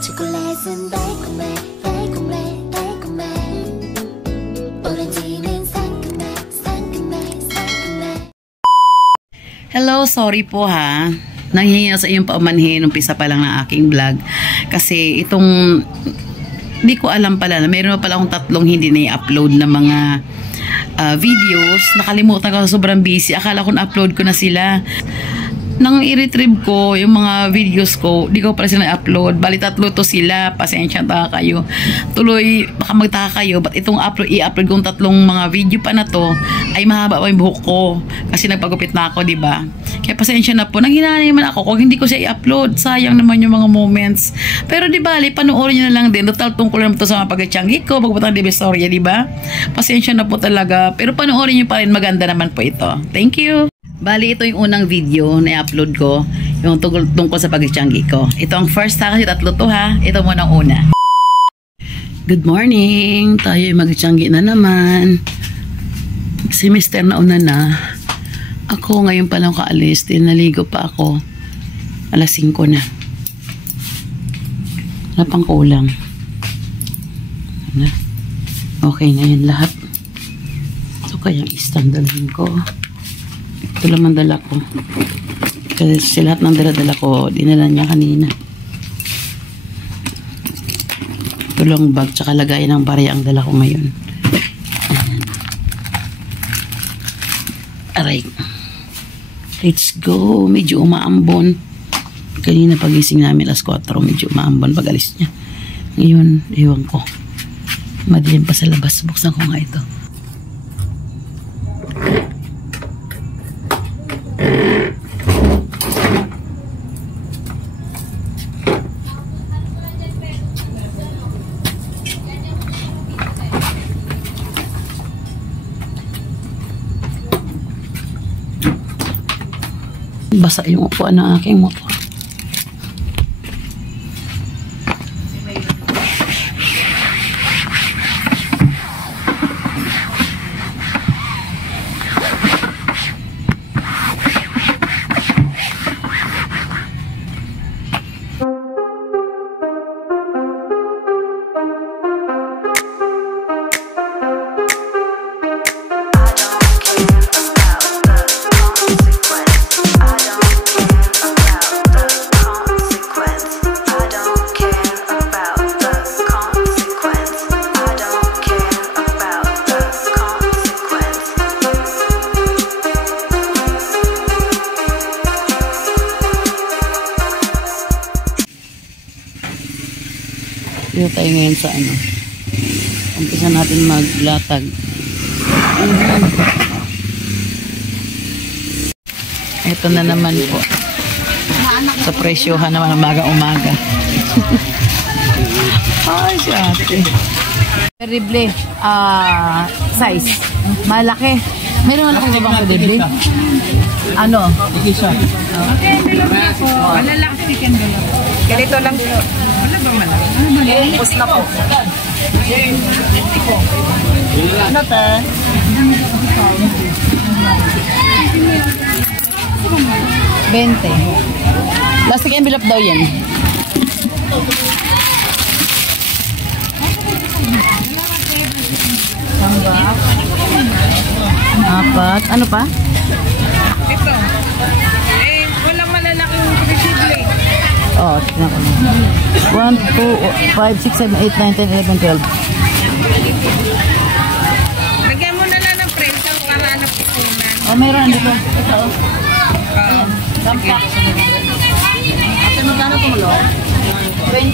초콜릿은 달콤해 달콤해 달콤해 오렌지는 상큼해 상큼해 상큼해. Hello, sorry po ha. Nanghihingi sa iyong paumanhin umpisa pa lang ng aking vlog. Kasi itong di ko alam pala na meron pala akong 3 hindi na i-upload na mga videos. Nakalimutan ko, sobrang busy. Akala ko na-upload ko na sila. Nang i-retrieve ko yung mga videos ko, di ko pala sila na-upload. Bali 3 to sila. Pasensya na kayo. Tuloy, baka magtaka kayo. Ba't itong i-upload kong 3 mga video pa na to ay mahaba pa yung buhok ko. Kasi nagpagupit na ako, di ba? Kaya pasensya na po. Nanghinanay naman ako kung hindi ko siya i-upload. Sayang naman yung mga moments. Pero di bali, panoorin nyo na lang din. Total tungkol naman to sa mga pagkatiyanggi ko. Pagpatang Divisoria, di ba? Pasensya na po talaga. Pero panoorin nyo pa rin. Maganda naman po ito. Thank you. Bali, ito yung unang video na i-upload ko. Yung tungkol sa pagkatiyanggi ko. Ito ang first ha. Kasi 3 to ha. Ito muna ang una. Good morning. Tayo ay magtiyanggi na naman. Semester na una na. Ako ngayon pa lang kaalis. Naligo pa ako. Alas 5 na. Wala pang kulang. Okay na yan lahat. Ito kayang istandalhin ko. Ito lang ang dala ko. Kasi lahat ng dala-dala ko, dinala niya kanina. Ito lang bag, tsaka lagayan ng barya ang dala ko ngayon. Aray. Let's go. Medyo umaambon. Kanina pagising namin alas 4, medyo umaambon pag alis niya. Ngayon, ewan ko. Madilim pa sa labas. Buksan ko nga ito. Basa yung upuan ng aking motor. Dito tayo ngayon sa ano. Umpisa natin maglatag. Ito na naman po. Sa presyohan naman umaga-umaga. Ay, si ate. Terrible. Size. Malaki. Meron na akong ibang terrible. Ano? Isa. Okay, dalawa po. Malalaki chicken dalawa. Ganito lang po. Wala bang malaki? Pus na po. Ano te? 20. Plastic envelope daw yan. Tambak. 4. Ano pa? Ito. Walang malalaking resible. Oh, tignan ko na. 1, 2, 5, 6, 7, 8, 9, 10, 11, 12. Lagyan mo na lang ng prensya para hanap ikunan. Oh, meron dito. Ito. Dampak. Ate, magkano tumulo? 20.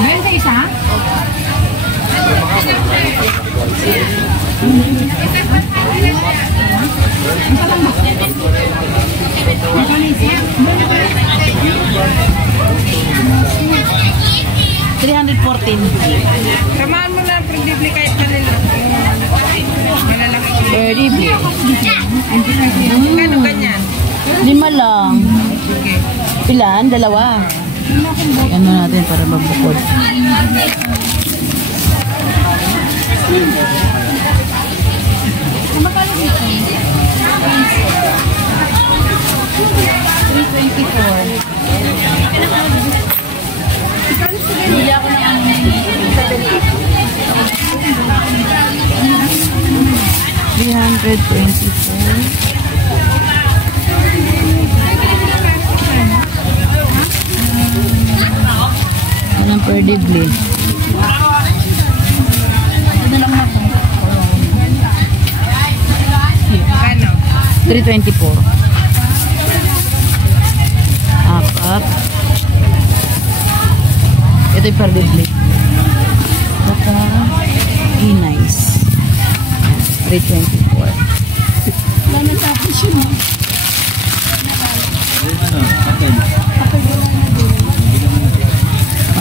20 isa? $314. Samahan mo na predible kahit malalaki. Terrible. Kano ganyan? 5 lang. Okay. Ilan? 2. Ano natin para magbukod. Magkano dito? 324. Anong per dibli? Ano? 324. Apat. Ito yung per dibli. Saka nice. 324. Lalo tapos yun.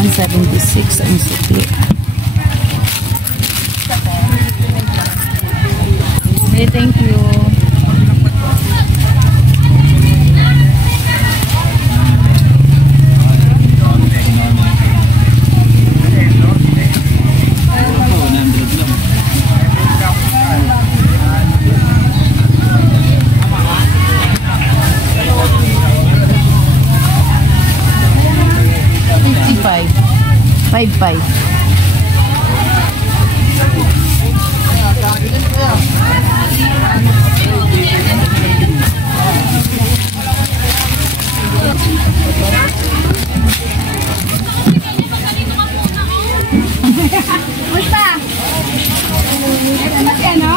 176 ang sukli. Okay, thank you. Five. Basta! Ano?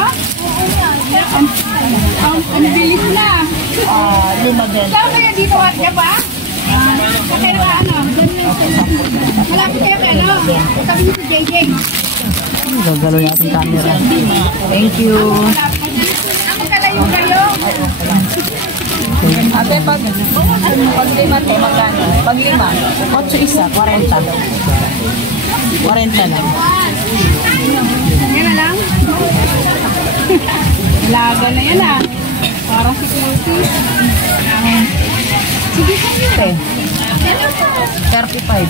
Ang bilis na. Lima din. Saan kayo dito at niya ba? Kaya ka ano? Malapit kayo kaya ano? Sabi niyo si JJ. Gagalo natin camera. Thank you. Magkalayo kayo. Ate, pag lima to, magkano? Pag lima? 8 isa, 40. 40 lang. Yan na lang. Laga na yan ah. Parang si Kusi. Sige sa iyo. 35.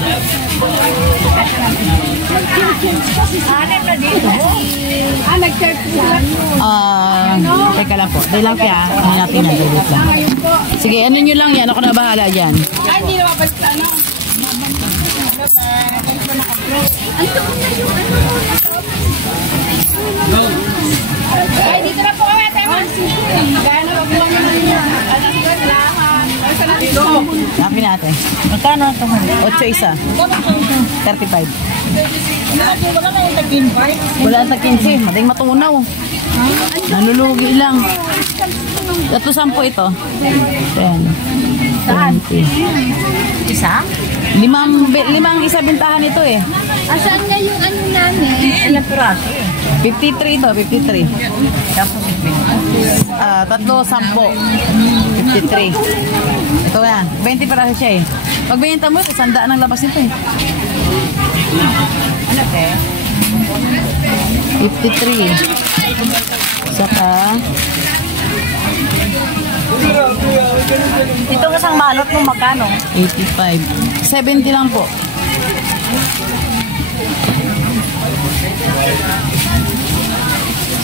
Nag-church sila. Teka lang po. Dahil lang kaya, hanapin na dito lang. Ngayon po. Sige, ano nyo lang yan? Ako na bahala dyan. Hindi na mabalik sa ano. Ang tuon na yung ano. Ay, dito na po kami, tayo. Gano'n, wag mo naman yun. Alam ko, lahat. Basta na dito. Hanapin natin. Magkano ito? 8 isa. 35. Wala na yung tag-invite. Wala sa 15. Mading matunaw. Nalulugi lang. Ito 10 ito. 10. Saan? 20. Isa? Limang isa bintahan ito eh. Asan nga yung ano namin? Ilang piraso? 53 ito, 53. Tapos Tatlo, 10. 53. Ito na. 20 para siya eh. Pag binenta mo, 100 ang labas nito eh. ano te? 53. Saka, Itong isang malot mo magkano? 85. 70 lang po.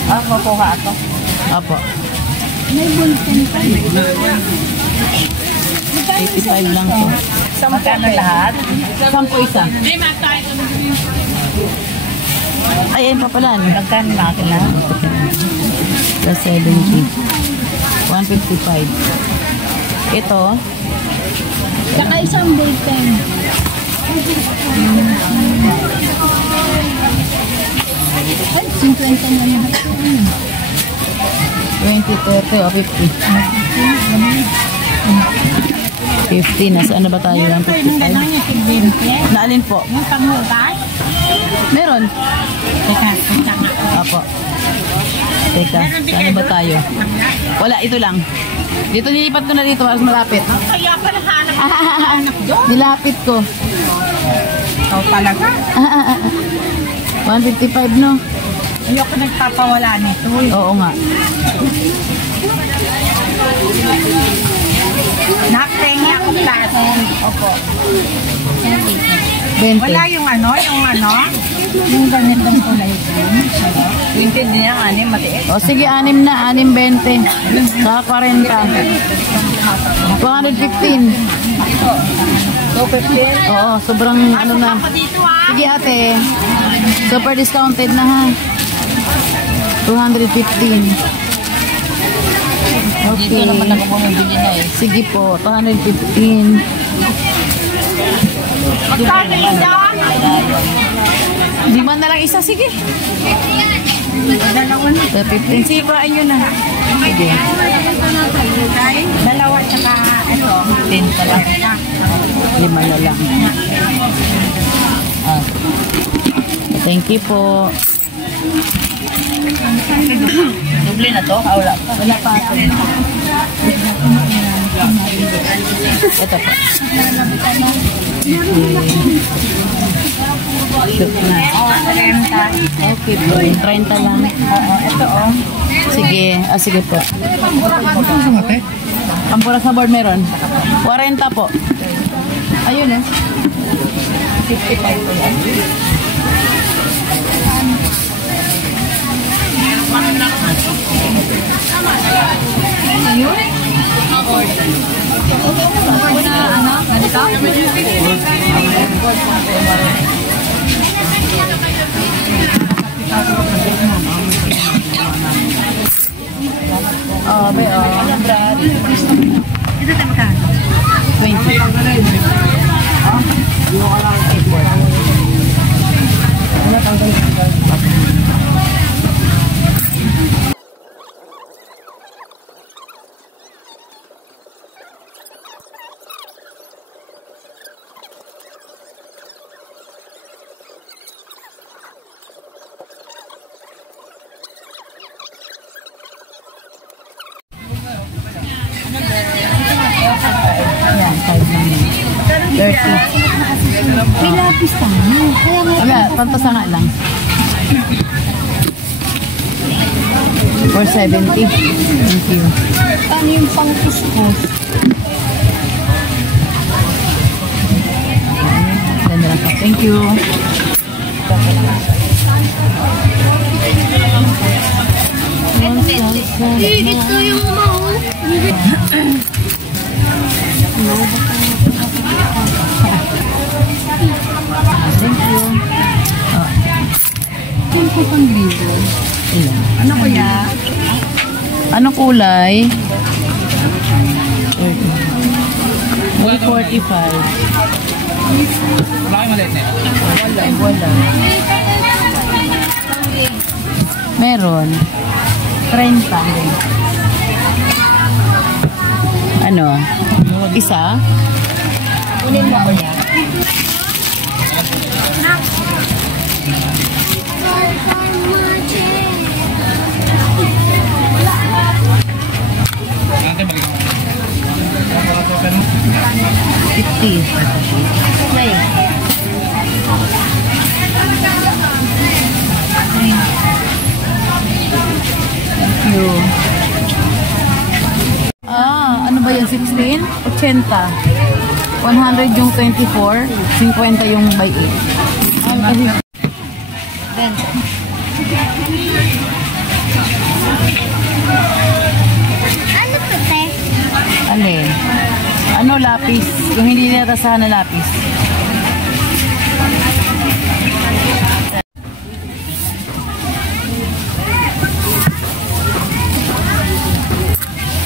Makuha ito. Apo. May bulkan pa. 85 lang po. Magkano lahat? 10 isa. Ay, ayun pa pala. Magkano natin lahat? Plus 70. 155. Ito, Saka isang bulkan. Ay, 50 na yan. 20, 30 o 50. 50. Nasaan na ba tayo? 155. Naalin po? Yung pangutay? Meron. Teka. Apo. Teka, saan ba tayo? Wala, ito lang. Dito nilipat ko na dito, mas malapit. Kaya pala hanap doon. Nilapit ko. Ikaw talaga. 155 no? Ayoko nagpapawala nito. Oo nga. Nakatengi ako plato. Opo. 20. Wala yung ano? Yung ganitong kulay green. 20 din yung anim, matiit. O sige, 6 na. 6.20. Saka 40. 215. 215. Oo, sobrang ano na. Dito ah. Sige ate. Super discounted na ha. 215. Okay. naman ako bumibili na eh. Sige po, 215. Magkano isa? Di man na lang isa, sige. Dalawa na. 215. Sige, kuhain nyo na. Sige. Dalawa tsaka ito. 10 pa lang. 5 na lang. Ah. Thank you po. Doble na to? Wala pa. Wala pa ako. Ito po. Shoot na. Oh, 30. Okay po. 30 lang. Ito oh. Sige. Sige po. Pampura sa board meron? 40 po. Ayun eh. 55 po yan. Oh, be, oh. 20. Yan, 5 naman. 30. May lapis pa nga. Kaya nga. Wala, pantasa nga lang. 470. Thank you. Ano yung pang kuskus? Ganda lang po. Thank you. Ito yung mau. Thank you. Yung pang libo. Ilan? Ano kaya? Anong kulay? 145. Wala kayo maliit na. Wala. Meron. 30. Ano? Isa? Kunin mo ko yan. Ate, balik ako. 50. Okay. Thank you. Ano ba yan? 16? 80. 100 yung 24. 50 yung by 8. Then, ano to, te? Alin? Ano lapis? Yung hindi natasahan na lapis.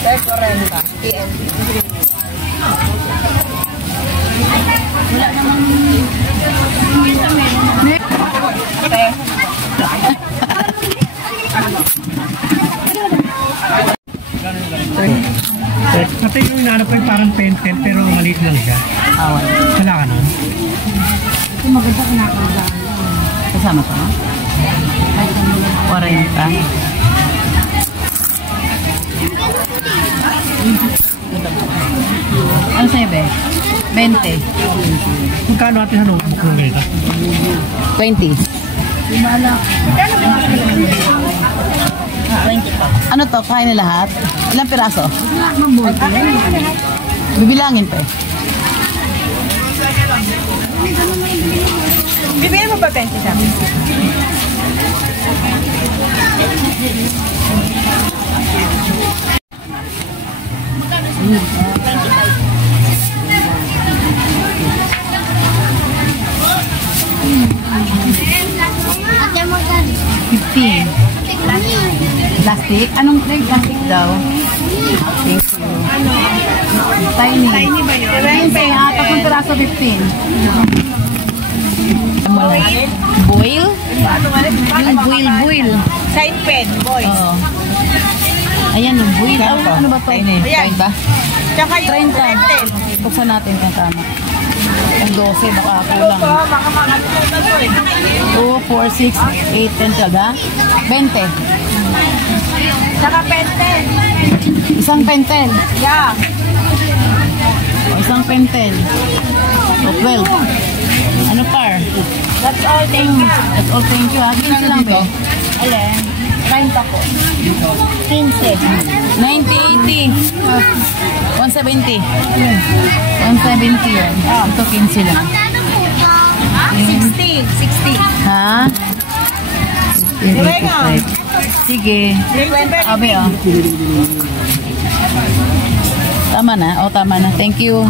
Third 40. PNP. Wala namang... Te. Ate, yung inaanap ko yung parang pentel pero maliit lang siya. Awan. Wala ka nun? Yung maganda kinakanda. Kasama ka no? 40. Ano sa'yo, be? 20. Magkano ate sa notebook ng ganito? 20. Ano to? Kain na lahat? Ilang piraso? Bibilangin pa eh. Bibili mo ba 20 sa amin? Ate mo 15. Plastic? Anong plastic daw? Thank you. Tiny. Tiny ba yun? 15, tatlong piraso 15. Boil? Boil. Sign pen, boys. Oo. Ayan, boil. Ano ba to? Ayan. Ba? Tsaka yung 30. Buksan natin kung tama. Ang 12, baka kulang. 2, 4, 6, 8, 10, 12, ha? 20. Tsaka pentel. Isang pentel. Yeah. O, isang pentel. O, 12. Ano par? That's all, thank you. That's all, thank you, ha? 15 lang, be. Alin? 30 po. 15. 90, 80. 170. 170 yun. Ito, 15 lang. 60. 60. Ha? 85. Sige. Abi, oh. Tama na? O, tama na. Thank you.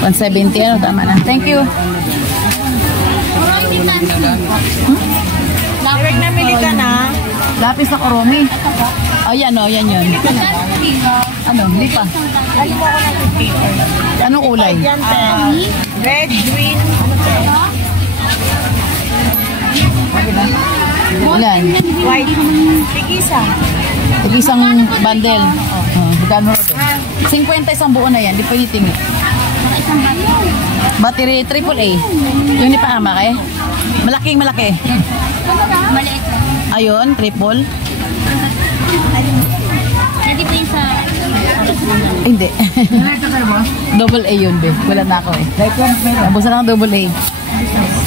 170, ano? Tama na. Thank you. Direct na mili ka na. Lapis na Kuromi. Ayan, o. Yan yun. Ano? Hindi pa. Ano mo ako ng paper? Anong kulay? Yan, red, green. Ilan? White. Tig-isa. Isang bundle. Magkano rin? 50 isang buo na yan. Di pwede tingi. Battery AAA. Yung ni Pahamak eh. Malaking malaki. Maliit lang. Ayun, triple. Pwede po yung sa... Hindi. Double A yun, be. Wala na ako eh. Busa lang double A.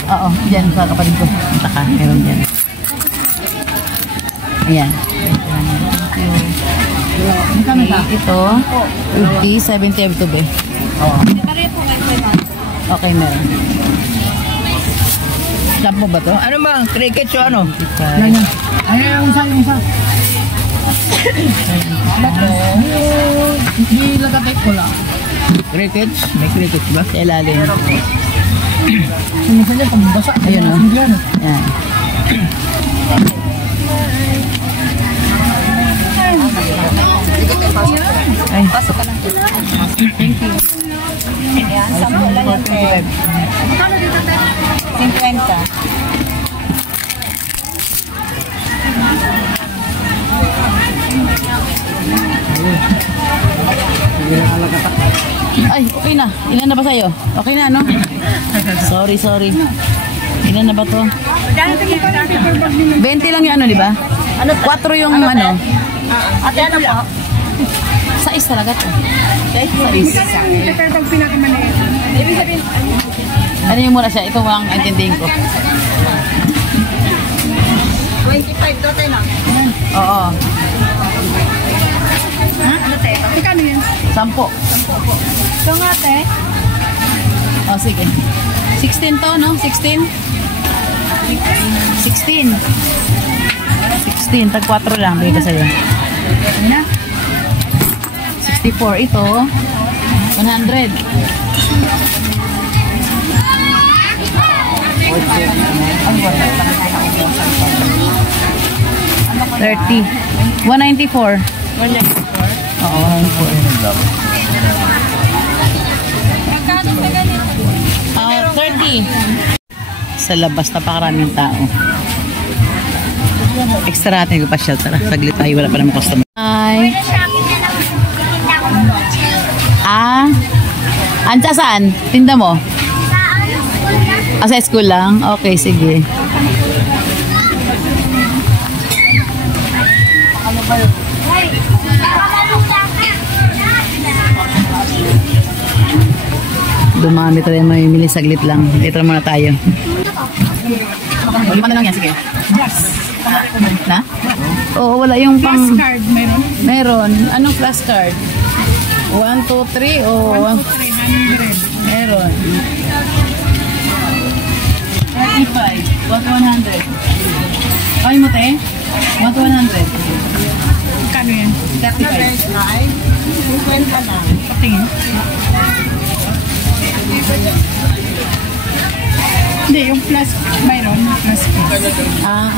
Oo, dyan sa kapatid ko. Punta ka, meron dyan. Ayan. Ito, 50, 70 ito, be. Okay, meron. Stop mo ba to? Ano bang? Cricket o ano? Ano yung isa? Hindi lagatay ko lang. Crickets? May crickets ba? Sa ilalim. Minsan yan, pambasa. Ayun o. Yan. Ay, pasok ka lang. Thank you. Yan, 10 lang yan. 50. Ay, okay na. Ilan na ba sa'yo? Okay na, no? Sorry. Ilan na ba to? 20 lang yung ano, di ba? 4 yung ano. Ate, ano po? Sais talaga to. Pero pag pinakamaliit. Ibig sabihin, Ano yung mura siya? Ito ang intindihin ko. 25 to, na. Oo. Ha? Ano tayo? Kano yan? 10. Ito nga, te. Oh, sige. 16 to, no? 16? 16. 16. Tag 4 lang. Bigay ko sa'yo. Ano na? 64. Ito. 100. 30. 194. 194. Oo, 194. Magkano sa ganito? 30. Sa labas, napakaraming tao. Extra natin yung pasyal. Tara, saglit tayo. Wala pa naman customer. Hi. Ansa saan? Tinda mo? Sa school lang? Okay, sige. Dumami tayo may mili saglit lang. Dito muna tayo. Lima na lang yan, sige. Na? Oo, wala yung pang... Plus card, mayroon? Meron. Anong plus card? 1, 2, 3 o... 1, 2, 3, 100. Meron. 35. 1 to 100. Ay mo, te? 1 to 100. Kano yan? 35. 50 na. Patingin. Hindi, yung plus, mayroon. Plus card. Ah.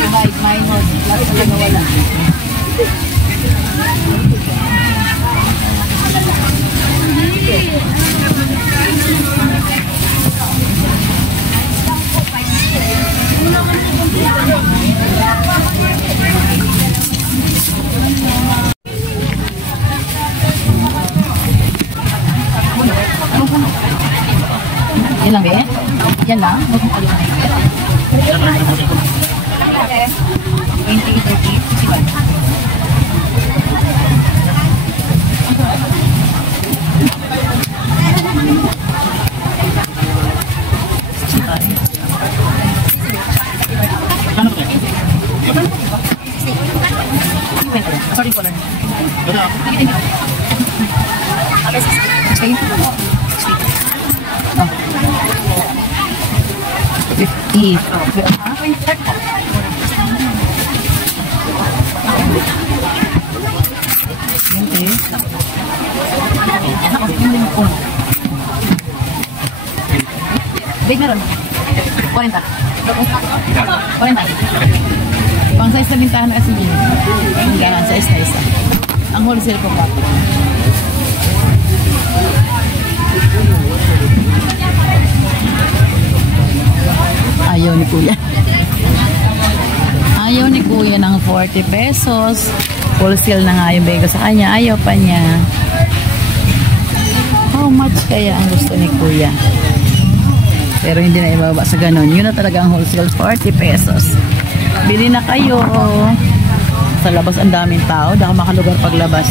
Divide, minus, plus talaga wala. Yan lang, be? Yan lang? 20, 30, 65. Sorry po lang. 50. Big meron. 40. 40. Pang size na bintahan na kasi yun. Hanggang size na isa. Ang wholesale ko pa. Ayaw ni Kuya. Ayaw ni Kuya ng 40 pesos. Wholesale na nga yung bego sa kanya. Ayaw pa niya. How much kaya ang gusto ni Kuya? Pero hindi na ibaba sa ganun. Yun na talaga ang wholesale, 40 pesos. Bili na kayo. Sa labas ang daming tao. Di ako makalugar paglabas.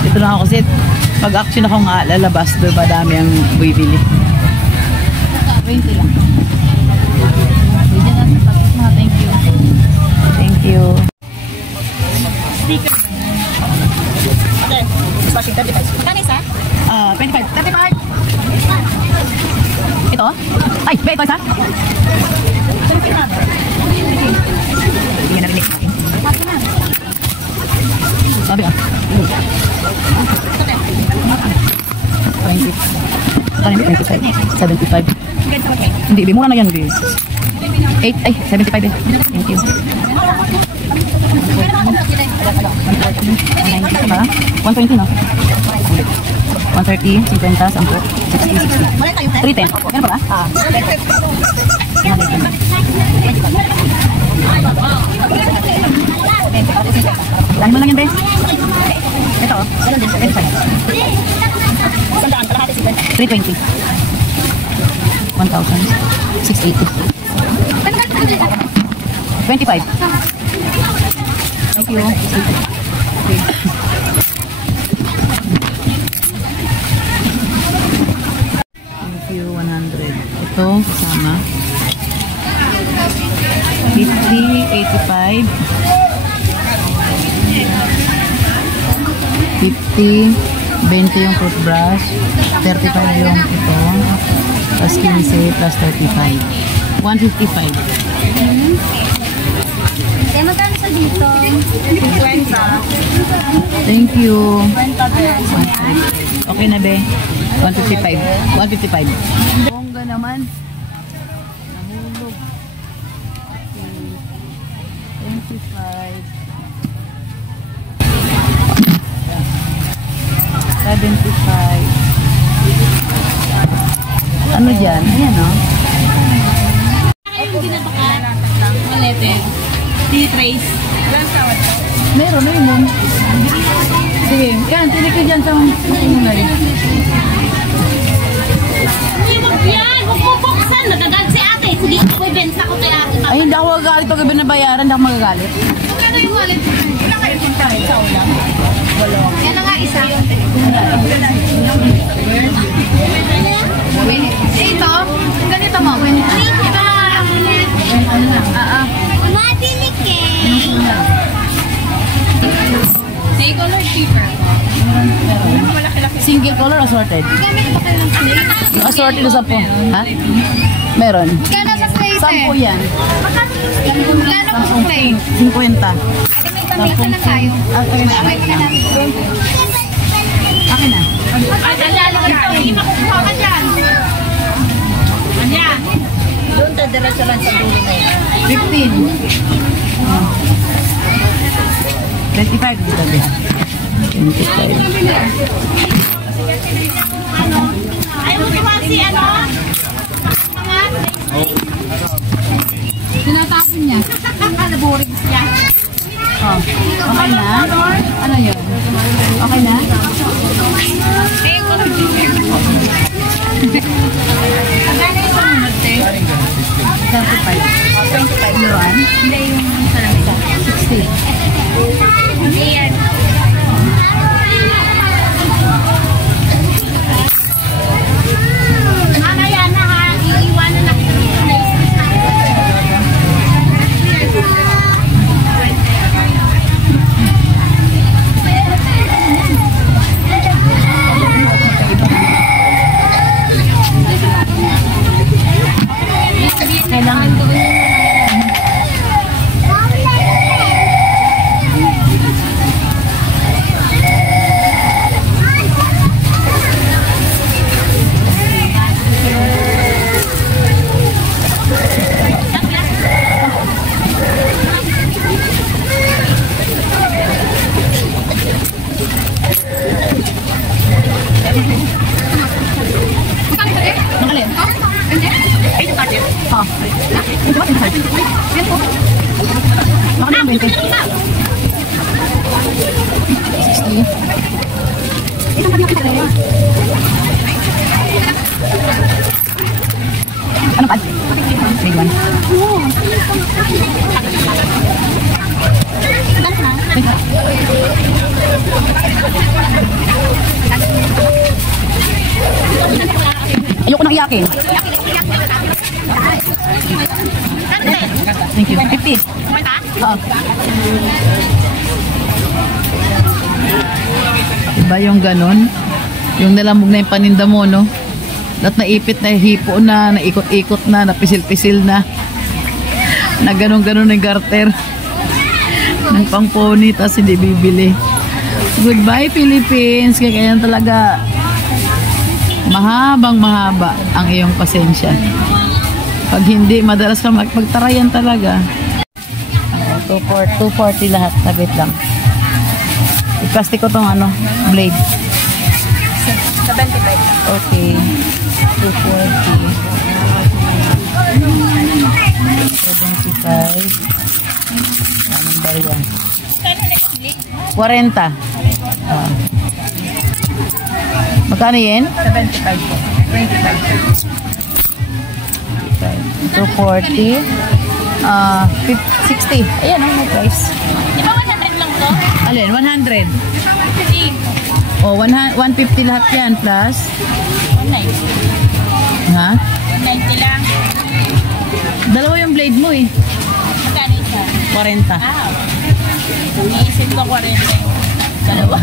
Dito lang ako kasi pag-action ako nga lalabas. Doon ba dami ang bibili. 20 lang. Thank you. Thank you. Sticker. Okay. Dishwashing 35. Kano isa? 25. 35. Ito? Ay, ito isa? 25. Hindi na rinig natin. Sabi ka? 20. Kano yung 25? 75. Hindi, mura na yan. 8, ay, 75 din. Thank you. 190 ba? 120 no? 130, 50, 10, 60, 60. 310. Meron pa ba? Lang mo lang yun, be? Ito, 320. 1,680. 25. Thank you. Thank you, 100. Ito, kasama. 50, 85. 50, 20 yung toothbrush. 35 yung ito. Plus 15 plus 35. 155. Kaya magkano sa dito? 50. Thank you. 20. Okay na, be? 155. 155. Bongga naman. Nahulog. 25. 75. Ano dyan? Ayan, no? Yung ginabakan, malete, tinitrace. Meron, meron. Sige, yan, tinik ko dyan sa makulay. Uy, wag yan! Huwag mo buksan! Nagagal si ate. Sige, ako ibenta ko kay ate. Ay, hindi ako magagalit pag binabayaran, hindi ako magagalit. Magkano yung wallet? Ilan kayo punta? Isa o lang? Yan na nga, isa. Ito, ganito mo. Ito Matinik eh. Say color cheaper. Single color assorted? Gamit pa kayo ng snake? Assorted na 10. Ha? Meron. Kano sa slate? 10 yan. Kano po slate? 50. Pamilya na tayo. Okay na. Akin na. Ay, dalalo ka ito. Hindi makukuha ka dyan. Anya? Doon ta diretso lang sa dulo na yun. 15. 25 dito din. 25. Ayaw mo naman si ano? Tinatapin niya. Naboring siya. Oh, okay na? Ano yun? Okay na? Magkano yung sumunod, te? 25 yuan? Hindi yung salamita. 60. Hindi yan. Mamaya na ha. Iiwanan na kita dito na Kailangan ano ka? Big one. Ayoko nang iyakin. Thank you. 50. Oo. Diba yung ganon? Yung nilamog na yung paninda mo, no? Lahat naipit na hipo na, naikot-ikot na, napisil-pisil na. Na ganon-ganon yung garter. Ng pangponi, tapos hindi bibili. Goodbye, Philippines! Kaya talaga mahabang mahaba ang iyong pasensya. Pag hindi, madalas ka magtarayan talaga. 240 lahat. Saglit lang. I-plastic ko tong ano, blade. 75. Okay. 240. 75. Anong barya? 40. Magkano yan? 75 po. 25. 240. 60. Ayan ang may price. Di ba 100 lang to? Alin? 100. 50. O, 150 lahat yan plus. 190. Ha? 190 lang. Dalawa yung blade mo eh. Magkano isa? 40. Ah, iniisip ko 40 yung dalawa.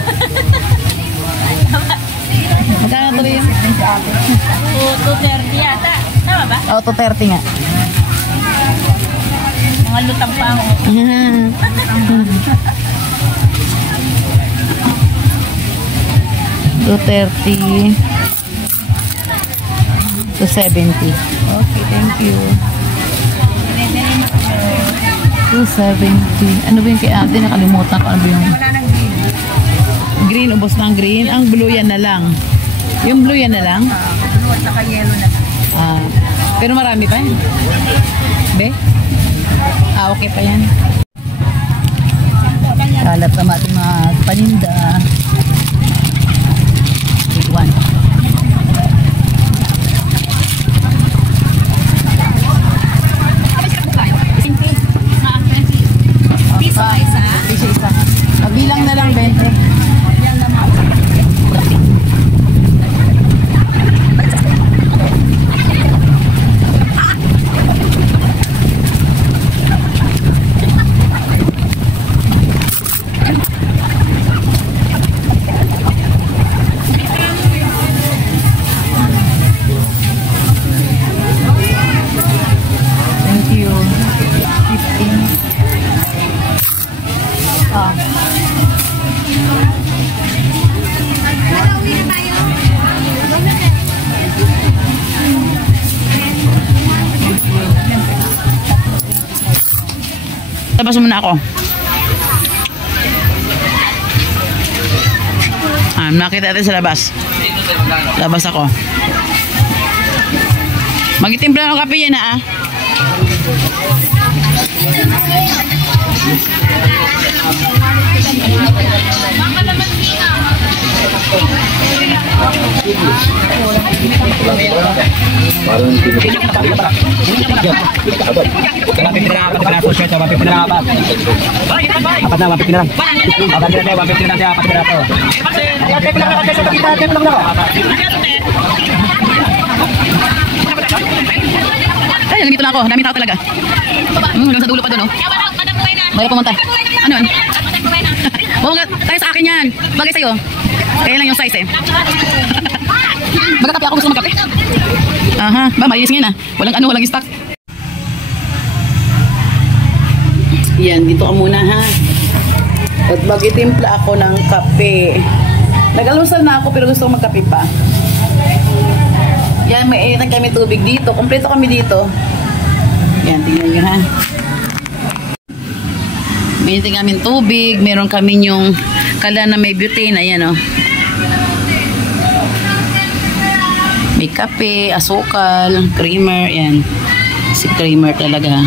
Magkano tuloy yun? 230 yata. Tama ba? O, 230 nga. Mga lutang pa ako. 230 to 70. Okay, thank you. 270. Ano ba yung kay ate? Nakalimutan ko. Ano ba yung... Wala nang green. Green, ubos ng green. Ang blue yan na lang. Yung blue yan na lang? Blue at saka yellow na. Pero marami pa yan. Be? Okay pa yan. Kalat naman ating mga paninda. Big one. Isa. Magbilang na lang 20. Thank you. 15. Tapos muna ako. Nakita natin sa labas. Labas ako. Magitimpla ng kape yan ah. Ay, nandito na ako. Daming tao talaga. Hanggang sa dulo pa doon, oh. Mayroon pumunta. Ano yun? Huwag tayo sa akin yan. Bagay sa'yo. Kaya lang yung size eh. Magkakape ako, gusto magkape. Aha, ba, malinis ngayon ah. Walang stock. Yan, dito ka muna ha. At magitimpla ako ng kape. Nag-alusal na ako pero gusto ko magkape pa. Yan, may initan kami tubig dito. Kompleto kami dito. Yan, tingnan nyo ha. May initan kami tubig. Meron kami yung kala na may butane. Ayan o. May kape, asukal, creamer. Yan. Si creamer talaga.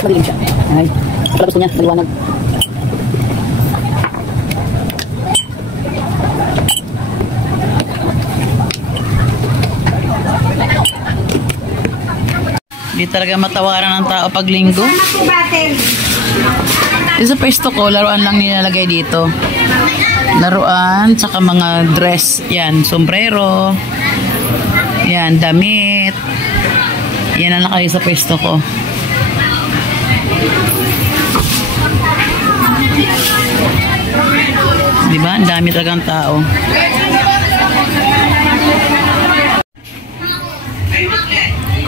Madilim siya. Ay. Pala gusto niya. Maliwanag. Hindi talaga matawaran ng tao pag linggo. Sa pwesto ko, laruan lang nilalagay dito. Laruan, tsaka mga dress. Yan, sombrero. Yan, damit. Yan ang nakalagay sa pwesto ko. Diba? Ang dami talagang tao.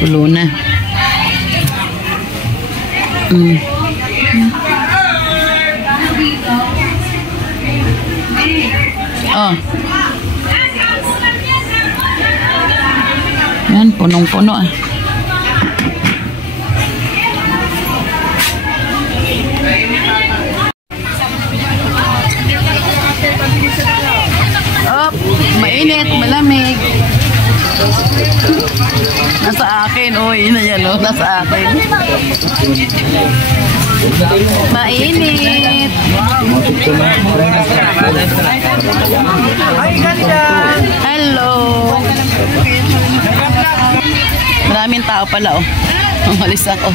Kulo na. Oh. Yan, punong-puno ah. Oh, mainit, malamig. Nasa akin, oy, na yan, oh, nasa akin. Mainit. Hello. Maraming tao pala, oh. Umalis ako.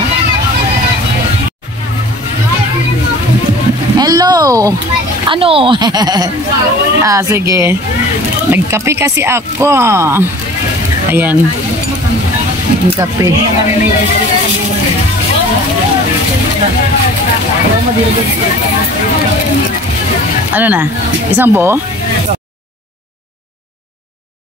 Hello. Ano? Sige. Nagkape kasi ako. Ayan. Nagkape. Ano na? Isang buo?